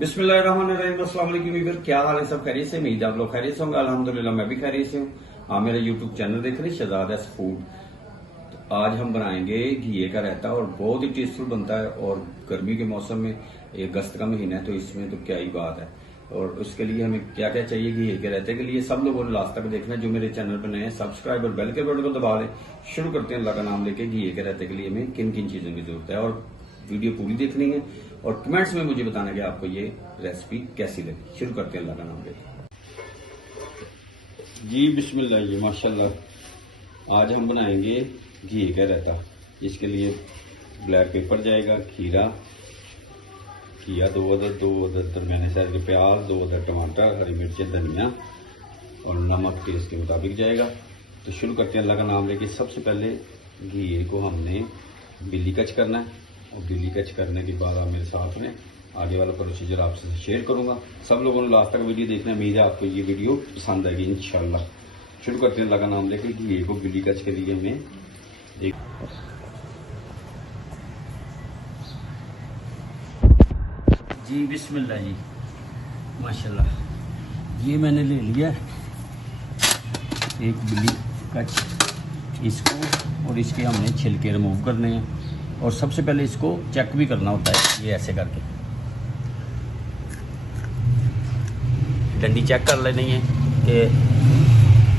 बिस्मिल्लाहिर्रहमानिर्रहीम। अस्सलाम वालेकुम वीवर, क्या हाल है? सब खैरियत से? उम्मीद आप लोग खैरियत से होंगे। अल्हम्दुलिल्लाह मैं भी खैरियत से हूँ। आप मेरा यूट्यूब चैनल देख रहे हैं शहजाद एस फूड। तो आज हम बनाएंगे घिए का रायता और बहुत ही टेस्टफुल बनता है। और गर्मी के मौसम में, ये अगस्त का महीना है तो इसमें तो क्या ही बात है। और उसके लिए हमें क्या क्या चाहिए घिए के रायते के लिए, सब लोगों ने लास्ट तक देखना है। जो मेरे चैनल पर नए हैं, सब्सक्राइब और बेल के बटन को दबा लें। शुरू करते हैं अल्लाह का नाम लेके। घिए के रायते के लिए हमें किन किन चीजों की जरूरत है और वीडियो पूरी देखनी है और कमेंट्स में मुझे बताना कि आपको ये रेसिपी कैसी लगी। शुरू करते हैं अल्लाह का नाम लेके। जी बिस्मिल्लाह जी माशाल्लाह। आज हम बनाएंगे घी का रायता। इसके लिए ब्लैक पेपर जाएगा, खीरा, घिया 2 अदद दरमियाने साइज के प्याज, 2 अदद टमाटर, हरी मिर्चें, धनिया और नमक टेस्ट के मुताबिक जाएगा। तो शुरू करते हैं अल्लाह का नाम लेके। सबसे पहले घी को हमने बिल्ली कच करना है और बिल्ली कच करने के बाद आप मेरे साथ में आगे वाला प्रोसीजर आपसे शेयर करूंगा। सब लोगों ने लास्ट तक वीडियो देखना है। उम्मीद है आपको ये वीडियो पसंद आएगी इंशाल्लाह। शुरू करते हैं अल्लाह का नाम लेके। घी को बिल्ली कच के लिए हमें जी बिस्मिल्लाह जी माशाल्लाह। ये मैंने ले लिया एक बिल्ली कच। इसको और इसके हमने छिलके रिमूव करने हैं और सबसे पहले इसको चेक भी करना होता है। ये ऐसे करके डंडी चेक कर लेनी है कि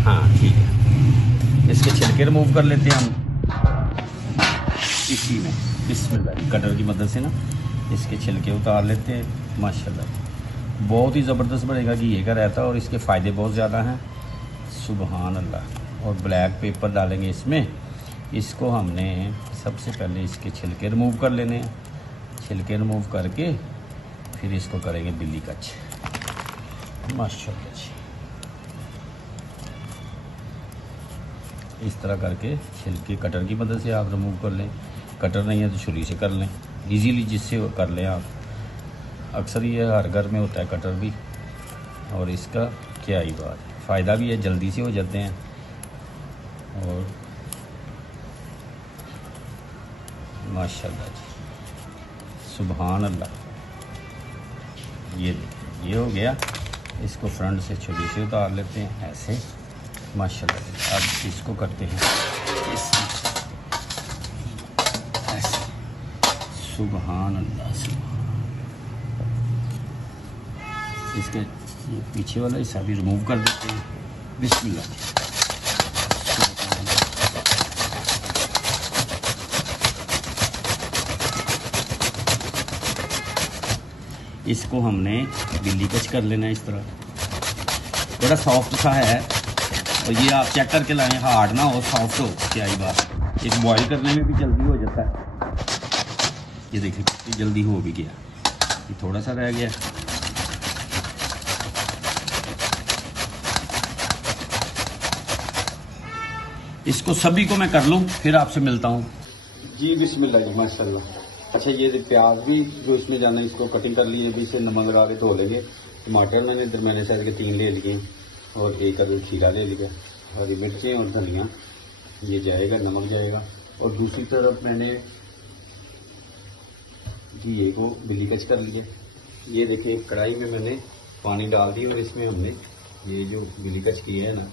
हाँ ठीक है। इसके छिलके रिमूव कर लेते हैं हम इसी में बिस्मिल्लाह कटर की मदद से ना। इसके छिलके उतार लेते हैं। माशाल्लाह बहुत ही ज़बरदस्त बनेगा घी का रायता और इसके फ़ायदे बहुत ज़्यादा हैं। सुबहान अल्लाह। और ब्लैक पेपर डालेंगे इसमें। इसको हमने सबसे पहले इसके छिलके रिमूव कर लेने हैं। छिलके रिमूव करके फिर इसको करेंगे बिल्ली कच। माशाल्लाह जी इस तरह करके छिलके कटर की मदद से आप रिमूव कर लें। कटर नहीं है तो छुरी से कर लें, इजीली जिससे कर लें आप। अक्सर ये हर घर में होता है कटर भी। और इसका क्या ही बात, फ़ायदा भी है, जल्दी से हो जाते हैं। और माशाल्लाह जी सुबहान अल्लाह। ये देखिए ये हो गया। इसको फ्रंट से छुरी से उतार लेते हैं ऐसे। माशाल्लाह। अब इसको करते हैं ऐसे। सुबहान अल्लाह सुबहान। इसके ये पीछे वाला हिस्सा भी रिमूव कर देते हैं। बिस्मिल्लाह। इसको हमने बिल्ली कच कर लेना है इस तरह। बड़ा सॉफ्ट सा है और ये आप चेक करके लाएं, हार्ड ना हो, सॉफ्ट हो। क्या ही बात। एक बॉईल करने में भी जल्दी हो जाता है। ये देखिए ये जल्दी हो भी गया। ये थोड़ा सा रह गया। इसको सभी को मैं कर लूँ फिर आपसे मिलता हूँ। जी बिस्मिल्लाह जी माशाल्लाह। अच्छा ये प्याज भी जो इसमें जाना है इसको कटिंग कर लिए। अभी इसे नमक लगा के धो लेंगे। टमाटर मैंने दरमियाने साइज के 3 ले लिए और 1 अदद खीरा ले लिया। हरी मिर्चें और धनिया ये जाएगा, नमक जाएगा। और दूसरी तरफ मैंने घी को बिल्ली कच कर लिया। ये देखिए कढ़ाई में मैंने पानी डाल दिया और इसमें हमने ये जो बिल्ली कच की है ना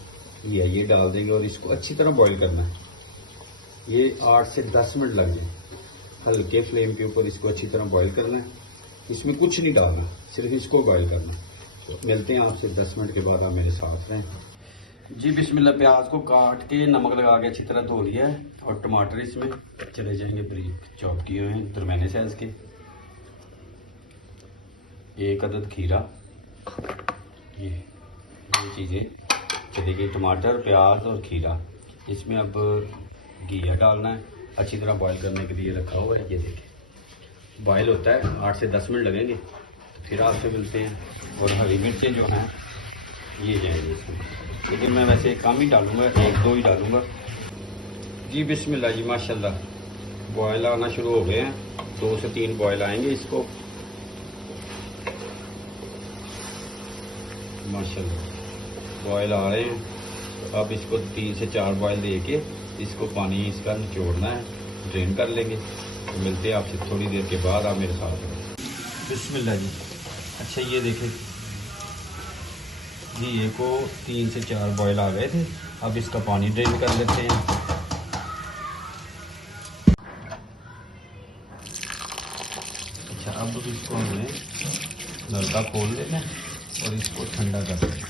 ये डाल देंगे और इसको अच्छी तरह बॉईल करना है। ये 8 से 10 मिनट लग जाए। हल्के फ्लेम के ऊपर इसको अच्छी तरह बॉईल करना है। इसमें कुछ नहीं डालना, सिर्फ इसको बॉईल करना है। तो मिलते हैं आपसे 10 मिनट के बाद। आप मेरे साथ रहें। जी बिस्मिल्लाह। प्याज को काट के नमक लगा के अच्छी तरह धो लिया है और टमाटर इसमें चले जाएंगे बारीक चॉप किए हुए हैं दरमियाने साइज के। 1 अदद खीरा, ये चीज़ें चलेगी। टमाटर, प्याज और खीरा। इसमें अब घिया डालना है। अच्छी तरह बॉईल करने के लिए रखा हुआ है। ये देखिए बॉईल होता है 8 से 10 मिनट लगेंगे। तो फिर आपसे मिलते हैं। और हरी मिर्चें जो हैं ये जाएंगी इसमें, लेकिन मैं वैसे कम ही डालूंगा, 1-2 ही डालूंगा। जी बिस्मिल्लाह जी माशाल्लाह। बॉयल आना शुरू हो गए हैं। 2 से 3 बॉयल आएंगे इसको। माशाल्लाह बॉयल आ रहे हैं। तो अब इसको 3 से 4 बॉयल दे के इसको पानी इसका निचोड़ना है, ड्रेन कर लेंगे। तो मिलते हैं आपसे थोड़ी देर के बाद। आप मेरे साथ हैं। बिस्मिल्लाह जी अच्छा ये देखें, घी को 3 से 4 बॉयल आ गए थे। अब इसका पानी ड्रेन कर लेते हैं। अच्छा अब इसको हमें नलका खोल लेना है और इसको ठंडा कर देना।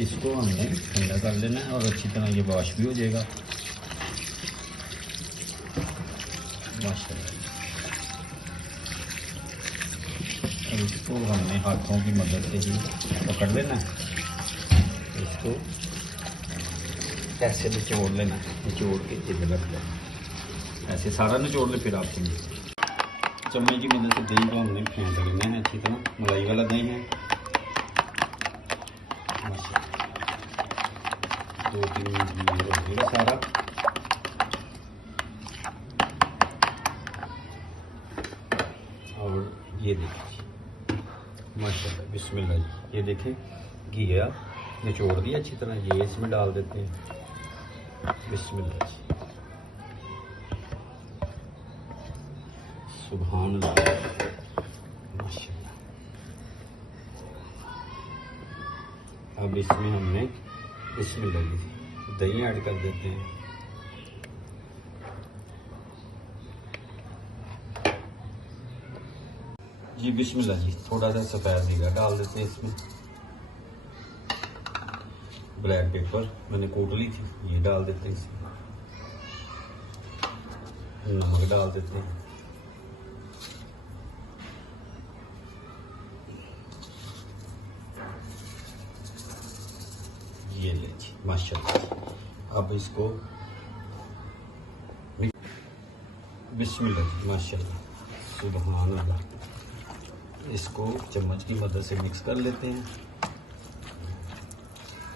इसको हमने ठंडा कर लेना है और अच्छी तरह ये वॉश भी हो जाएगा माशाल्लाह। और इसको हमने हाथों की मदद से ही पकड़ लेना है। इसको ऐसे निचोड़ लेना है, निचोड़ के इधर रख लेना, ऐसे सारा निचोड़ ले। फिर आपको चम्मच की मदद से दही को हमने फेंट लेना है अच्छी तरह। मलाई वाला दही है, 2-3 मिनट हो गया सारा। और ये देखिए माशाल्लाह बिस्मिल्लाह, ये देखें घी निचोड़ दिया अच्छी तरह। ये इसमें डाल देते हैं बिस्मिल्लाह। सुभान अल्लाह माशाल्लाह। अब इसमें हमने बिस्मिल्लाह दही ऐड कर देते हैं। जी बिस्मिल्लाह जी, थोड़ा सा सफ़ेद ज़ीरा डाल देते हैं इसमें। ब्लैक पेपर मैंने कूट ली थी, ये डाल देते हैं इसमें। नमक डाल देते हैं। ये ले जी माशाल्लाह। अब इसको बिस्मिल्लाह माशाल्लाह सुभान अल्लाह। इसको चम्मच की मदद से मिक्स कर लेते हैं।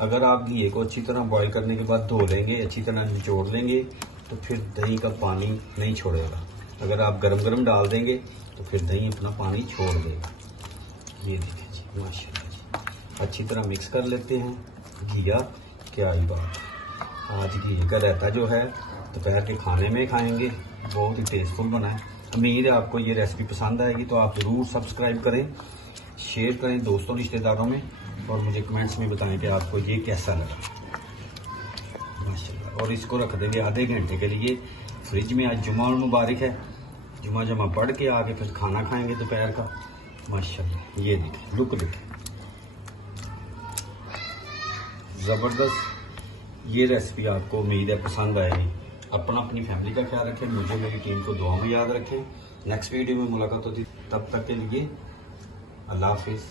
अगर आप घी को अच्छी तरह बॉईल करने के बाद धो लेंगे, अच्छी तरह निचोड़ लेंगे, तो फिर दही का पानी नहीं छोड़ेगा। अगर आप गरम गरम डाल देंगे तो फिर दही अपना पानी छोड़ देगा। ये देखिए जी माशाल्लाह जी। अच्छी तरह मिक्स कर लेते हैं। घिया क्या ही बात है। आज घी का रायता जो है दोपहर के खाने में खाएंगे, बहुत ही टेस्टफुल बना है। उम्मीद है आपको ये रेसिपी पसंद आएगी। तो आप ज़रूर सब्सक्राइब करें, शेयर करें दोस्तों रिश्तेदारों में, और मुझे कमेंट्स में बताएं कि आपको ये कैसा लगा माशाल्लाह। और इसको रख देंगे आधे घंटे के लिए फ्रिज में। आज जुमा मुबारक है, जुमा जमा पढ़ के आके फिर खाना खाएंगे दोपहर का माशाल्लाह। ये देखें लुक देखें ज़बरदस्त। ये रेसिपी आपको उम्मीद है पसंद आएगी। अपनी फैमिली का ख्याल रखें, मुझे मेरी टीम को दुआ में याद रखें। नेक्स्ट वीडियो में मुलाकात होती, तब तक के लिए अल्लाह हाफिज़।